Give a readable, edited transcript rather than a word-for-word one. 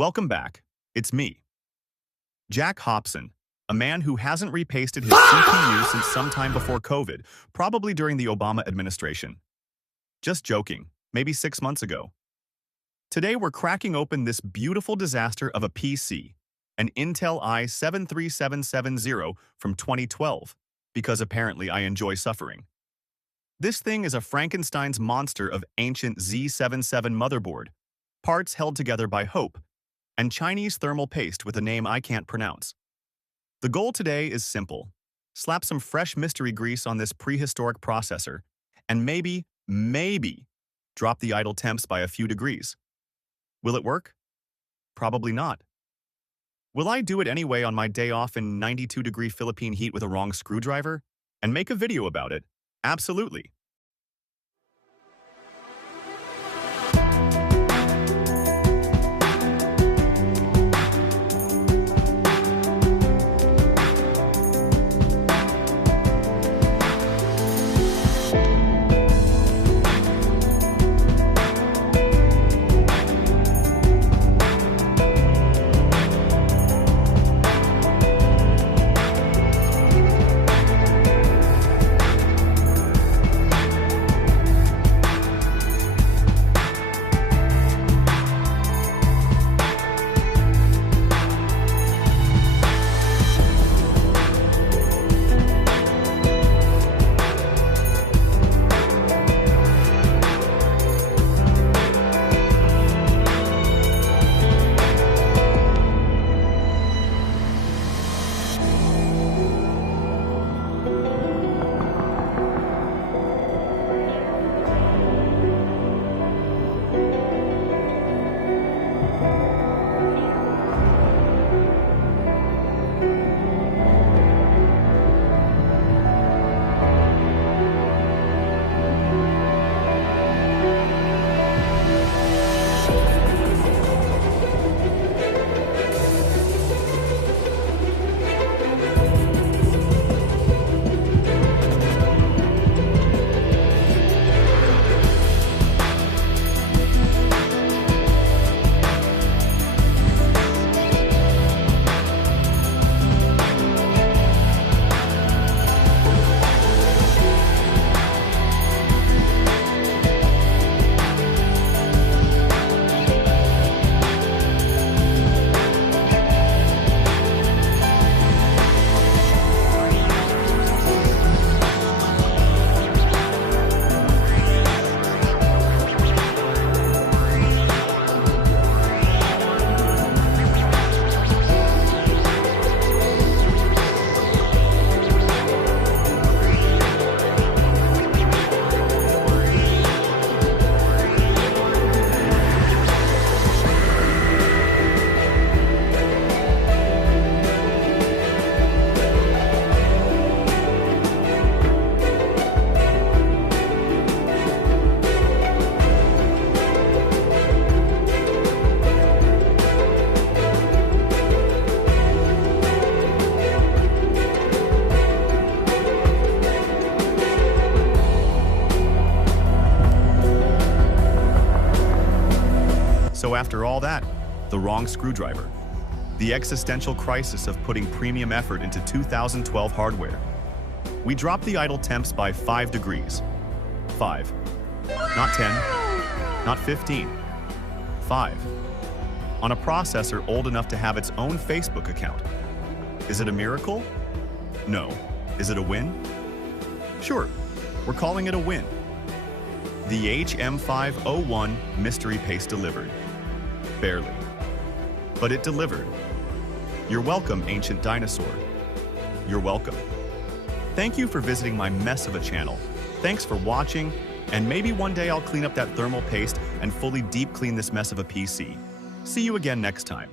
Welcome back. It's me, Jack Hobson, a man who hasn't repasted his CPU since sometime before COVID, probably during the Obama administration. Just joking, maybe 6 months ago. Today we're cracking open this beautiful disaster of a PC, an Intel i7-3770 from 2012, because apparently I enjoy suffering. This thing is a Frankenstein's monster of ancient Z77 motherboard, parts held together by hope, and Chinese thermal paste with a name I can't pronounce. The goal today is simple. Slap some fresh mystery grease on this prehistoric processor, and maybe drop the idle temps by a few degrees. Will it work? Probably not. Will I do it anyway on my day off in 92-degree Philippine heat with a wrong screwdriver? And make a video about it? Absolutely. So after all that, the wrong screwdriver. The existential crisis of putting premium effort into 2012 hardware. We dropped the idle temps by 5 degrees. 5. Not 10. Not 15. 5. On a processor old enough to have its own Facebook account. Is it a miracle? No. Is it a win? Sure, we're calling it a win. The HM501 mystery paste delivered. Barely. But it delivered. You're welcome, ancient dinosaur. You're welcome. Thank you for visiting my mess of a channel. Thanks for watching, and maybe one day I'll clean up that thermal paste and fully deep clean this mess of a PC. See you again next time.